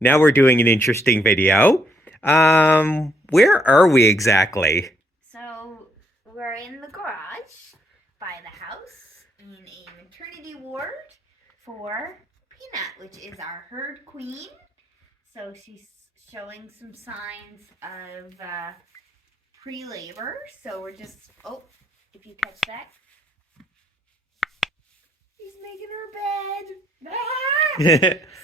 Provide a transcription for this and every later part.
Now we're doing an interesting video. Where are we exactly? So we're in the garage by the house in a maternity ward for Peanut, which is our herd queen. So she's showing some signs of pre-labor. So we're just if you catch that, he's making her bed. Ah,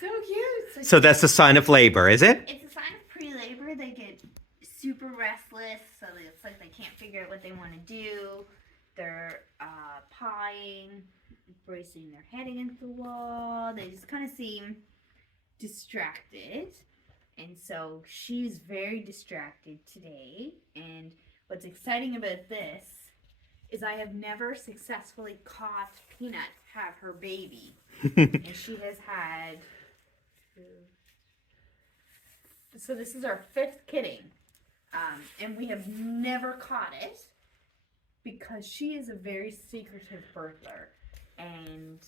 so cute. So that's a sign of labor, is it? It's a sign of pre-labor. They get super restless, so it's like they can't figure out what they want to do. They're pawing, bracing their head against the wall. They just kind of seem distracted. And so she's very distracted today. And what's exciting about this is I have never successfully caught Peanut have her baby. And she has had. So this is our fifth kidding. And we have never caught it because she is a very secretive birther. And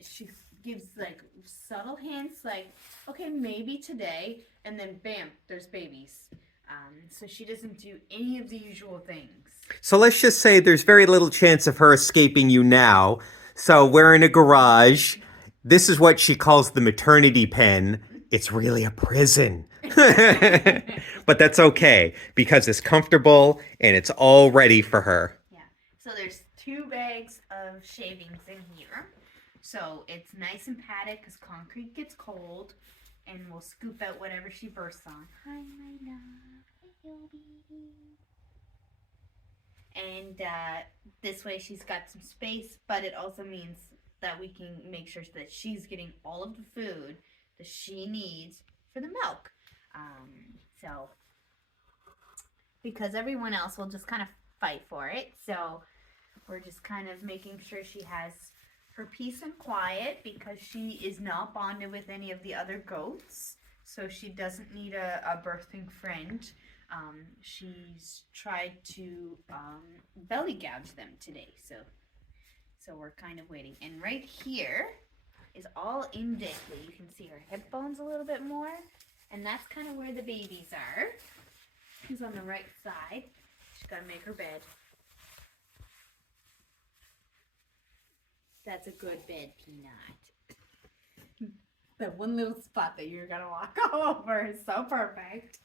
she gives like subtle hints like, okay, maybe today. And then bam, there's babies. So she doesn't do any of the usual things. So let's just say there's very little chance of her escaping you now. So we're in a garage. This is what she calls the maternity pen. It's really a prison. But that's okay because it's comfortable and it's all ready for her. Yeah. So there's 2 bags of shavings in here. So it's nice and padded because concrete gets cold. And we'll scoop out whatever she bursts on. Hi, my love. And this way she's got some space, but it also means that we can make sure that she's getting all of the food that she needs for the milk. So, because everyone else will just kind of fight for it. So, we're just kind of making sure she has her peace and quiet because she is not bonded with any of the other goats. So, she doesn't need a birthing friend. She's tried to belly gouge them today. So we're kind of waiting. And right here is all indently. You can see her hip bones a little bit more. And that's kind of where the babies are. She's on the right side. She's got to make her bed. That's a good bed, Peanut. That one little spot that you're going to walk all over is so perfect.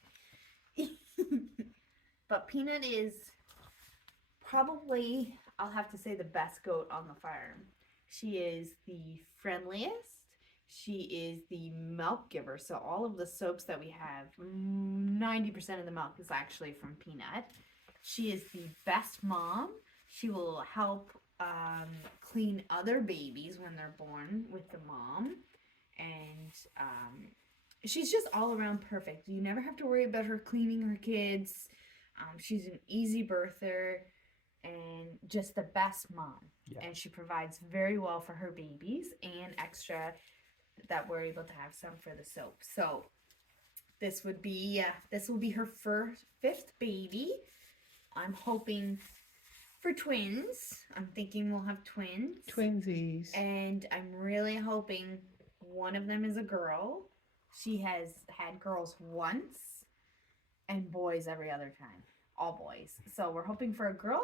But Peanut is probably, I'll have to say, the best goat on the farm. She is the friendliest. She is the milk giver. So all of the soaps that we have, 90% of the milk is actually from Peanut. She is the best mom. She will help clean other babies when they're born with the mom. And she's just all around perfect. You never have to worry about her cleaning her kids. She's an easy birther and just the best mom. Yeah. And she provides very well for her babies and extra that we're able to have some for the soap. So this will be her fifth baby. I'm hoping for twins. I'm thinking we'll have twins. Twinsies. And I'm really hoping one of them is a girl. She has had girls once and boys every other time. All boys. So we're hoping for a girl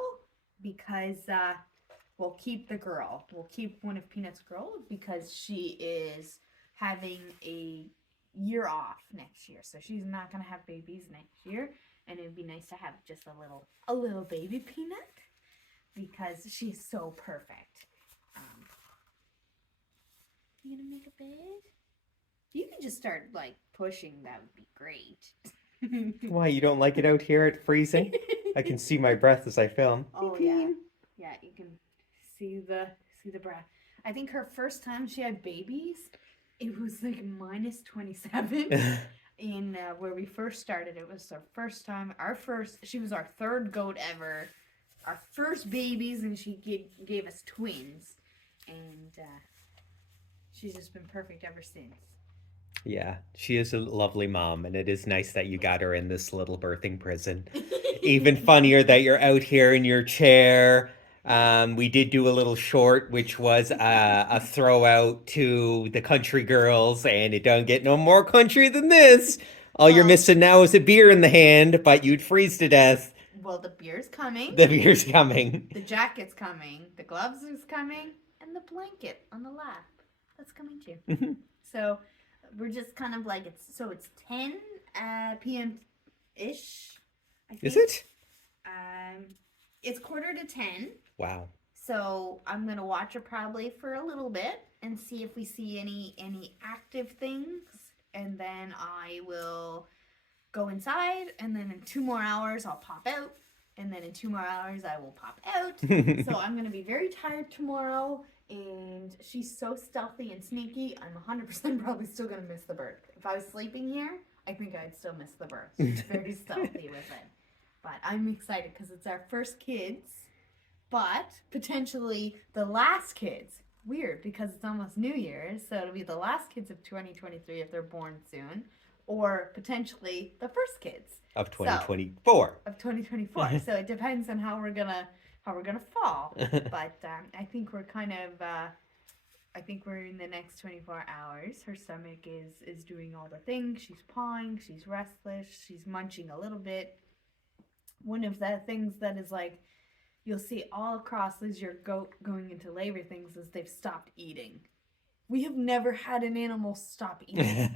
because we'll keep the girl. We'll keep one of Peanut's girl because she is having a year off next year. So she's not going to have babies next year. And it would be nice to have just a little baby Peanut because she's so perfect. You gonna make a bed? You can just start like pushing. That would be great. Why, you don't like it out here at freezing? I can see my breath as I film. Oh yeah, yeah. You can see the breath. I think her first time she had babies, it was like minus 27. In where we first started, it was our first time. She was our third goat ever. Our first babies, and she gave us twins, and she's just been perfect ever since. Yeah, she is a lovely mom, and it is nice that you got her in this little birthing prison. Even funnier that you're out here in your chair, We did do a little short, which was a throw out to the country girls, and it don't get no more country than this. All you're Well, missing now is a beer in the hand, but you'd freeze to death. well, the beer's coming, The beer's coming. the jacket's coming, the gloves is coming, and the blanket on the lap. That's coming too. Mhm. So we're just kind of like it's 10 p.m. ish. I think. Is it? It's quarter to 10. Wow. So I'm gonna watch it probably for a little bit and see if we see any active things, and then I will go inside, and then in 2 more hours I'll pop out, and then in 2 more hours I will pop out. So I'm gonna be very tired tomorrow, and she's so stealthy and sneaky. I'm 100% probably still gonna miss the birth. If I was sleeping here, I think I'd still miss the birth. She's very stealthy with it, but I'm excited because it's our first kids. But potentially the last kids. Weird because it's almost New Year's, so it'll be the last kids of 2023 if they're born soon, or potentially the first kids Of 2024. of 2024. So it depends on how we're gonna fall. But I think we're kind of I think we're in the next 24 hours. Her stomach is doing all the things. She's pawing. She's restless. She's munching a little bit. One of the things that is like you'll see all across as your goat going into labor things is they've stopped eating. We have never had an animal stop eating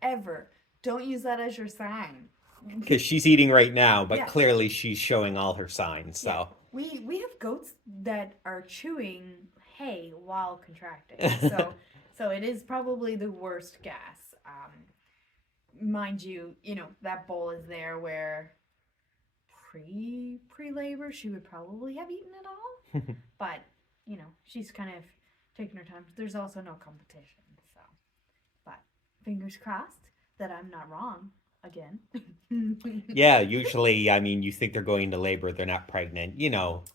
ever. Don't use that as your sign. Because she's eating right now, but Yeah. clearly she's showing all her signs. So We have goats that are chewing hay while contracting. So it is probably the worst gas. Mind you, that bowl is there where pre-labor she would probably have eaten it all. But, she's kind of taking her time. There's also no competition. So, but fingers crossed that I'm not wrong again. yeah, usually, I mean, you think they're going into labor, they're not pregnant.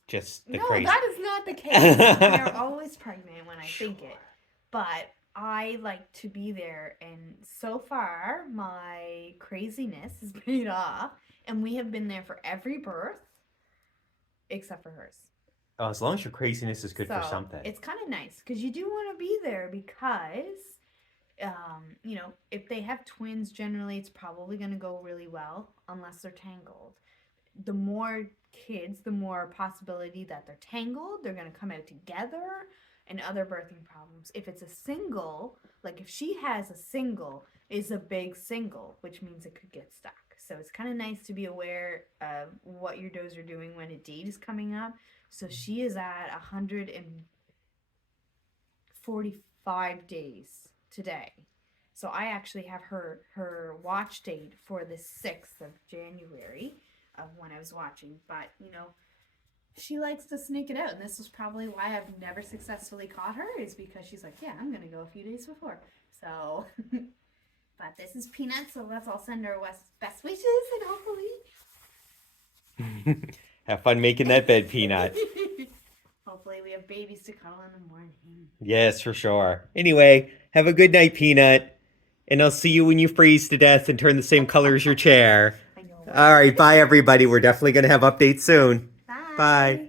Just the No, crazy. that is not the case. They're always pregnant when I think it. But I like to be there, and so far my craziness is paid off, and we have been there for every birth except for hers. Oh, as long as your craziness is good for So something. it's kind of nice because you do want to be there because, if they have twins, generally it's probably going to go really well unless they're tangled. The more kids, the more possibility that they're tangled, they're going to come out together, and other birthing problems. If it's a single, like if she has a single, is a big single, which means it could get stuck. So it's kind of nice to be aware of what your does are doing when a date is coming up. So she is at 145 days today. So I actually have her watch date for the 6th of January of when I was watching. But, she likes to sneak it out. And this is probably why I've never successfully caught her, is because she's like, yeah, I'm going to go a few days before. So, but this is Peanut, so let's all send her best wishes and hopefully. Have fun making that bed, Peanut. Hopefully we have babies to cuddle in the morning. Yes, for sure. Anyway, have a good night, Peanut. And I'll see you when you freeze to death and turn the same color as your chair. I know. All right, bye, everybody. We're definitely going to have updates soon. Bye. Bye.